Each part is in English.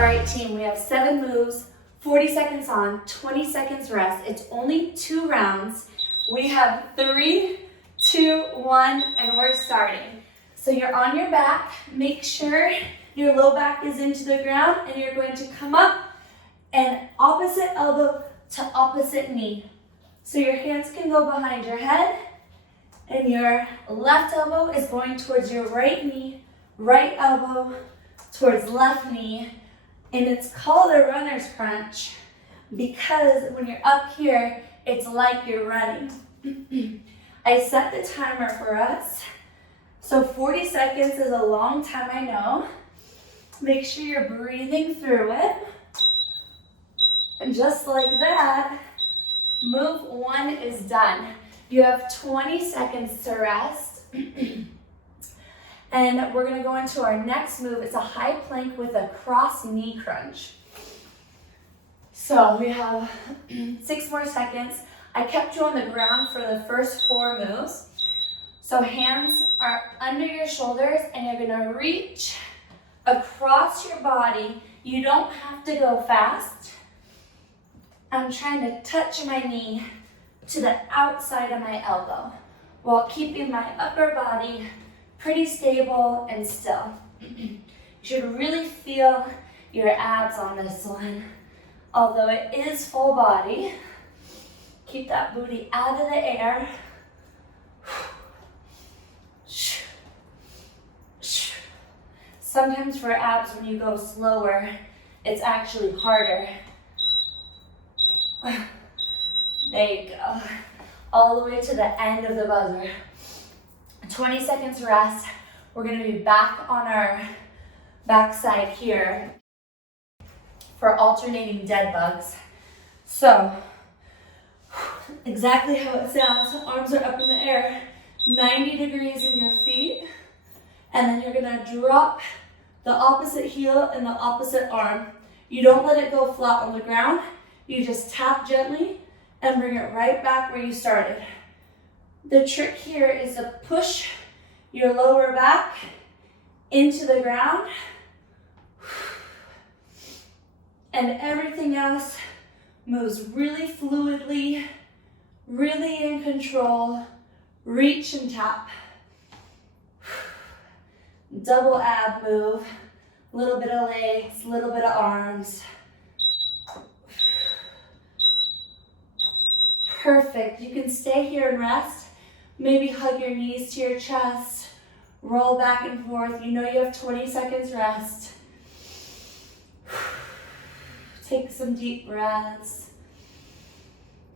All right, team, we have 7 moves, 40 seconds on, 20 seconds rest. It's only 2 rounds. We have 3, 2, 1, and we're starting. So you're on your back. Make sure your low back is into the ground, and you're going to come up and opposite elbow to opposite knee. So your hands can go behind your head, and your left elbow is going towards your right knee, right elbow towards left knee. And it's called a runner's crunch because when you're up here, it's like you're running. I set the timer for us. So 40 seconds is a long time, I know. Make sure you're breathing through it. And just like that, move 1 is done. You have 20 seconds to rest. And we're gonna go into our next move. It's a high plank with a cross knee crunch. So we have 6 more seconds. I kept you on the ground for the first 4 moves. So hands are under your shoulders and you're gonna reach across your body. You don't have to go fast. I'm trying to touch my knee to the outside of my elbow while keeping my upper body pretty stable and still. You should really feel your abs on this one. Although it is full body, keep that booty out of the air. Sometimes for abs, when you go slower, it's actually harder. There you go. All the way to the end of the buzzer. 20 seconds rest. We're gonna be back on our backside here for alternating dead bugs. So, exactly how it sounds. Arms are up in the air, 90 degrees in your feet. And then you're gonna drop the opposite heel and the opposite arm. You don't let it go flat on the ground. You just tap gently and bring it right back where you started. The trick here is to push your lower back into the ground, and everything else moves really fluidly, really in control. Reach and tap. Double ab move, a little bit of legs, a little bit of arms. Perfect. You can stay here and rest. Maybe hug your knees to your chest. Roll back and forth. You know you have 20 seconds rest. Take some deep breaths.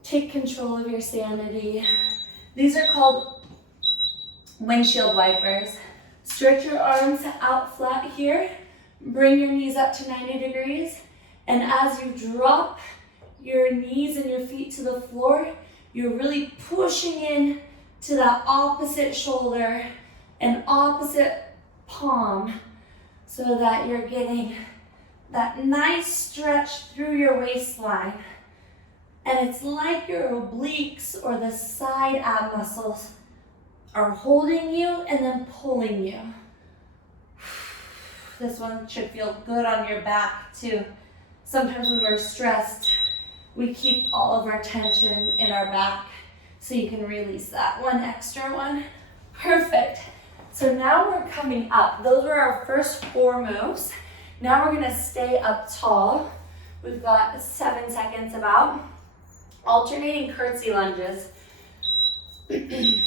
Take control of your sanity. These are called windshield wipers. Stretch your arms out flat here. Bring your knees up to 90 degrees. And as you drop your knees and your feet to the floor, you're really pushing in to that opposite shoulder and opposite palm so that you're getting that nice stretch through your waistline. And it's like your obliques or the side ab muscles are holding you and then pulling you. This one should feel good on your back too. Sometimes when we're stressed, we keep all of our tension in our back so you can release that. One extra one. Perfect. So now we're coming up. Those were our first 4 moves. Now we're gonna stay up tall. We've got 7 seconds about. Alternating curtsy lunges. Okay,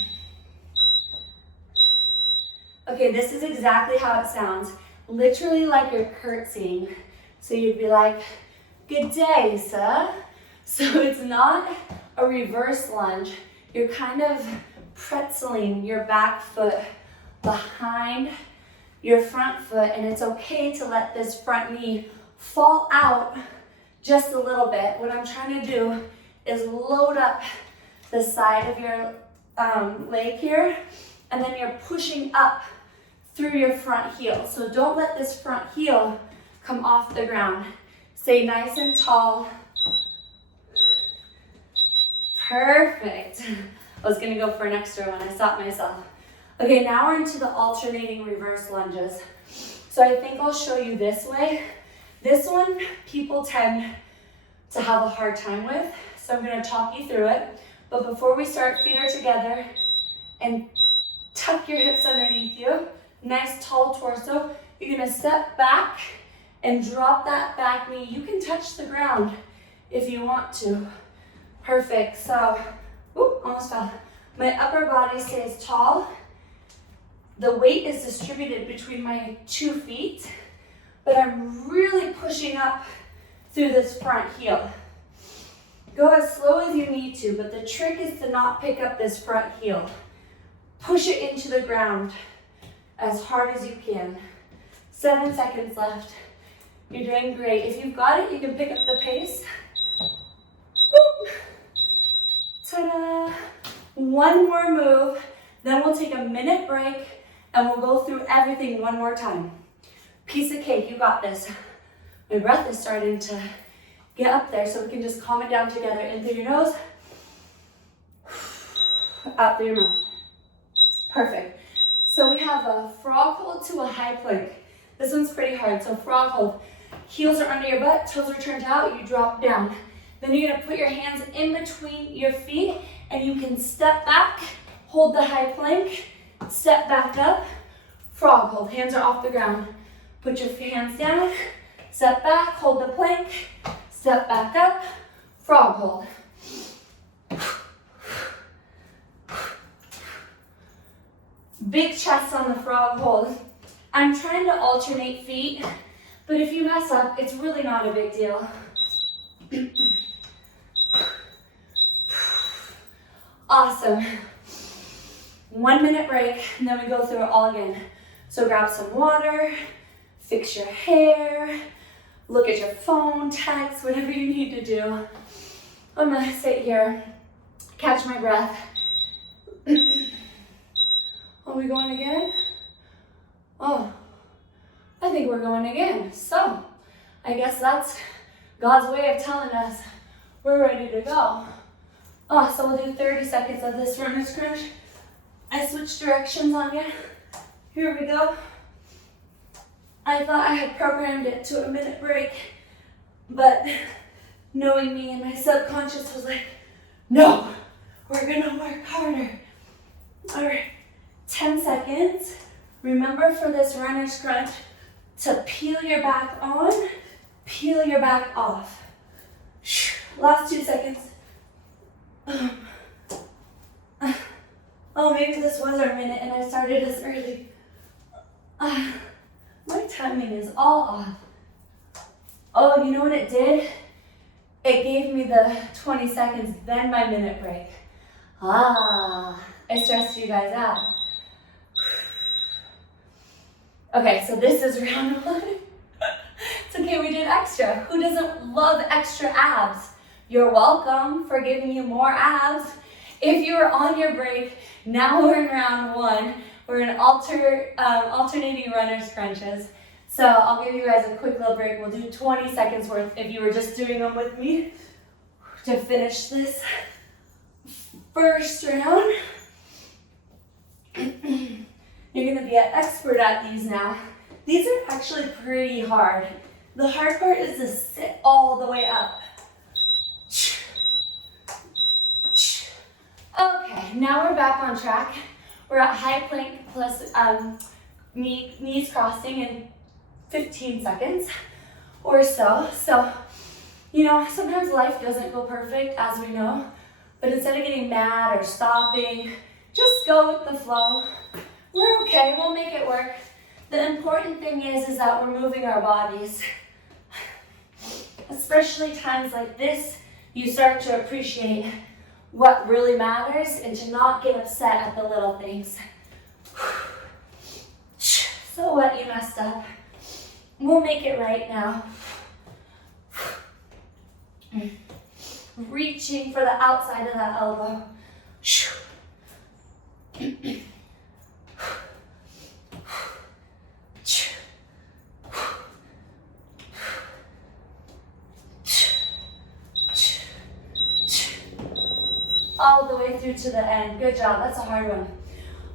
this is exactly how it sounds. Literally like you're curtsying. So you'd be like, good day, sir. So it's not a reverse lunge. You're kind of pretzeling your back foot behind your front foot, and it's okay to let this front knee fall out just a little bit. What I'm trying to do is load up the side of your leg here, and then you're pushing up through your front heel. So don't let this front heel come off the ground. Stay nice and tall. Perfect. I was gonna go for an extra one. I stopped myself. Okay, now we're into the alternating reverse lunges. So I think I'll show you this way. This one, people tend to have a hard time with, so I'm gonna talk you through it. But before we start, feet are together and tuck your hips underneath you. Nice tall torso. You're gonna step back and drop that back knee. You can touch the ground if you want to. Perfect, so, almost fell. My upper body stays tall. The weight is distributed between my 2 feet, but I'm really pushing up through this front heel. Go as slow as you need to, but the trick is to not pick up this front heel. Push it into the ground as hard as you can. 7 seconds left. You're doing great. If you've got it, you can pick up the pace. Woo. Ta-da! One more move, then we'll take a minute break and we'll go through everything one more time. Piece of cake, you got this. My breath is starting to get up there, so we can just calm it down together. In through your nose, out through your mouth. Perfect. So we have a frog hold to a high plank. This one's pretty hard, so frog hold. Heels are under your butt, toes are turned out, you drop down. Then you're gonna put your hands in between your feet and you can step back, hold the high plank, step back up, frog hold, hands are off the ground. Put your hands down, step back, hold the plank, step back up, frog hold. Big chest on the frog hold. I'm trying to alternate feet, but if you mess up, it's really not a big deal. Awesome. 1 minute break, and then we go through it all again. So grab some water, fix your hair, look at your phone, text, whatever you need to do. I'm gonna sit here, catch my breath. Are we going again? Oh, I think we're going again. So, I guess that's God's way of telling us we're ready to go. Oh, so we'll do 30 seconds of this runner's crunch. I switched directions on you. Here we go. I thought I had programmed it to a minute break, but knowing me and my subconscious was like, no, we're gonna work harder. All right, 10 seconds. Remember for this runner's crunch to peel your back on, peel your back off. Last 2 seconds. Oh, maybe this was our minute and I started this early. My timing is all off. Oh, you know what it did? It gave me the 20 seconds, then my minute break. I stressed you guys out. Okay, so this is round 1. It's okay, we did extra. Who doesn't love extra abs? You're welcome for giving you more abs. If you were on your break, now we're in round 1. We're in alternating runner's crunches. So I'll give you guys a quick little break. We'll do 20 seconds worth if you were just doing them with me to finish this first round. You're gonna be an expert at these now. These are actually pretty hard. The hard part is to sit all the way up. Okay, now we're back on track. We're at high plank plus knees crossing in 15 seconds or so. So, you know, sometimes life doesn't go perfect, as we know, but instead of getting mad or stopping, just go with the flow. We're okay, we'll make it work. The important thing is that we're moving our bodies. Especially times like this, you start to appreciate what really matters and to not get upset at the little things. So what, you messed up. We'll make it right now. Reaching for the outside of that elbow. All the way through to the end. Good job, that's a hard one.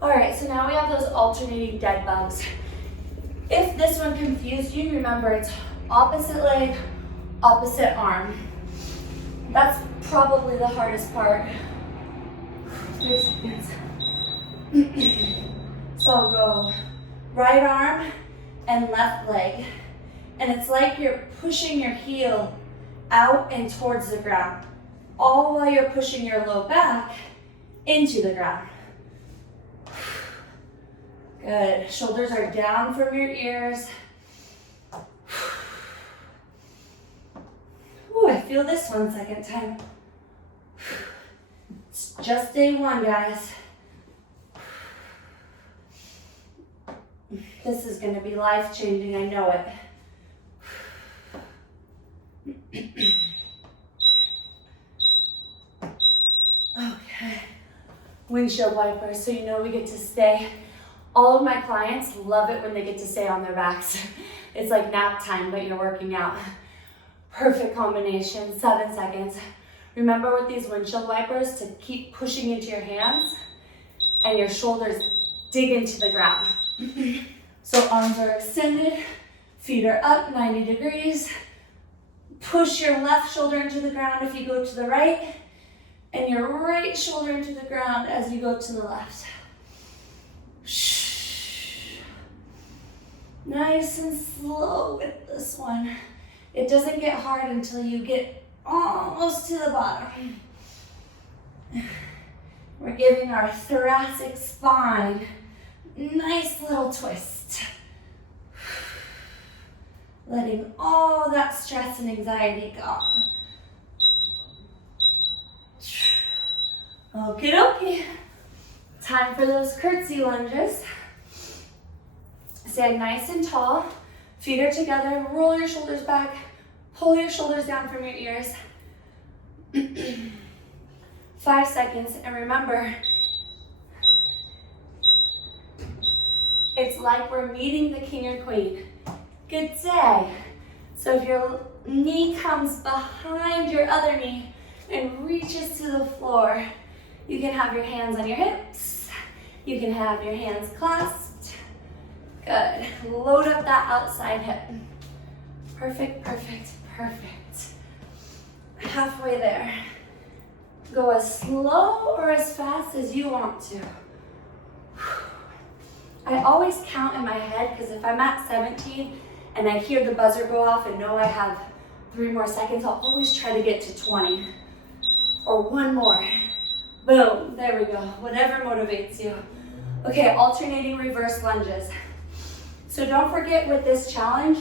All right, so now we have those alternating dead bugs. If this one confused you, remember it's opposite leg, opposite arm. That's probably the hardest part. 3 seconds. So I'll go right arm and left leg. And it's like you're pushing your heel out and towards the ground, all while you're pushing your low back into the ground. Good. Shoulders are down from your ears. Ooh, I feel this one second time. It's just day one, guys. This is going to be life-changing, I know it. Okay. Windshield wipers, so you know we get to stay. All of my clients love it when they get to stay on their backs. It's like nap time, but you're working out. Perfect combination, 7 seconds. Remember with these windshield wipers to keep pushing into your hands and your shoulders dig into the ground. So arms are extended, feet are up 90 degrees. Push your left shoulder into the ground if you go to the right, and your right shoulder into the ground as you go to the left. Nice and slow with this one. It doesn't get hard until you get almost to the bottom. We're giving our thoracic spine a nice little twist. Letting all that stress and anxiety go. Okie dokie. Time for those curtsy lunges. Stand nice and tall. Feet are together. Roll your shoulders back. Pull your shoulders down from your ears. 5 seconds. And remember, it's like we're meeting the king or queen. Good day. So if your knee comes behind your other knee and reaches to the floor, you can have your hands on your hips. You can have your hands clasped. Good. Load up that outside hip. Perfect, perfect, perfect. Halfway there. Go as slow or as fast as you want to. I always count in my head because if I'm at 17 and I hear the buzzer go off and know I have 3 more seconds, I'll always try to get to 20 or 1 more. Boom, there we go, whatever motivates you. Okay, alternating reverse lunges. So don't forget with this challenge,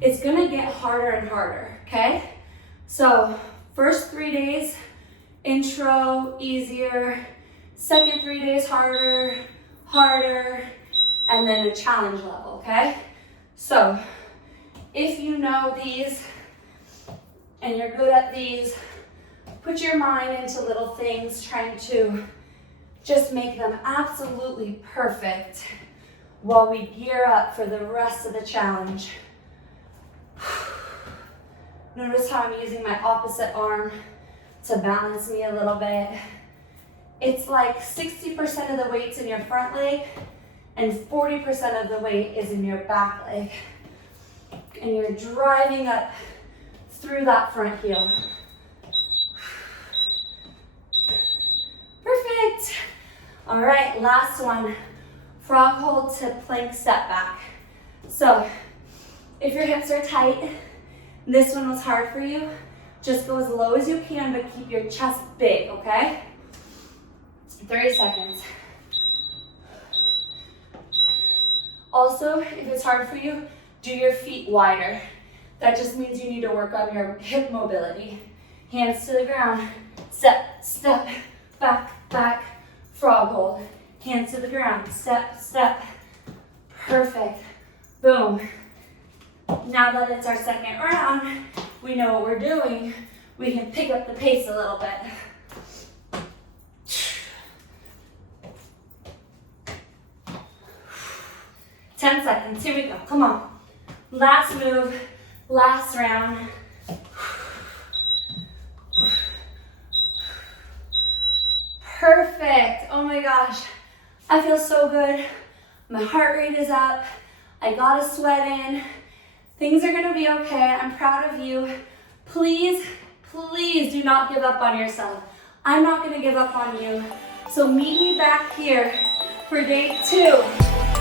it's gonna get harder and harder, okay? So first 3 days, intro, easier. Second 3 days, harder, harder, and then a challenge level, okay? So if you know these and you're good at these, put your mind into little things, trying to just make them absolutely perfect while we gear up for the rest of the challenge. Notice how I'm using my opposite arm to balance me a little bit. It's like 60% of the weight's in your front leg and 40% of the weight is in your back leg. And you're driving up through that front heel. Perfect. All right, last one. Frog hold to plank step back. So if your hips are tight, this one was hard for you, just go as low as you can, but keep your chest big, okay? 30 seconds. Also, if it's hard for you, do your feet wider. That just means you need to work on your hip mobility. Hands to the ground. Step, step, back, back, frog hold. Hands to the ground. Step, step. Perfect. Boom. Now that it's our second round, we know what we're doing. We can pick up the pace a little bit. Ten seconds. Here we go. Come on. Last move. Last round. Perfect. Oh my gosh. I feel so good. My heart rate is up. I got a sweat in. Things are gonna be okay. I'm proud of you. Please, please do not give up on yourself. I'm not gonna give up on you. So meet me back here for day 2.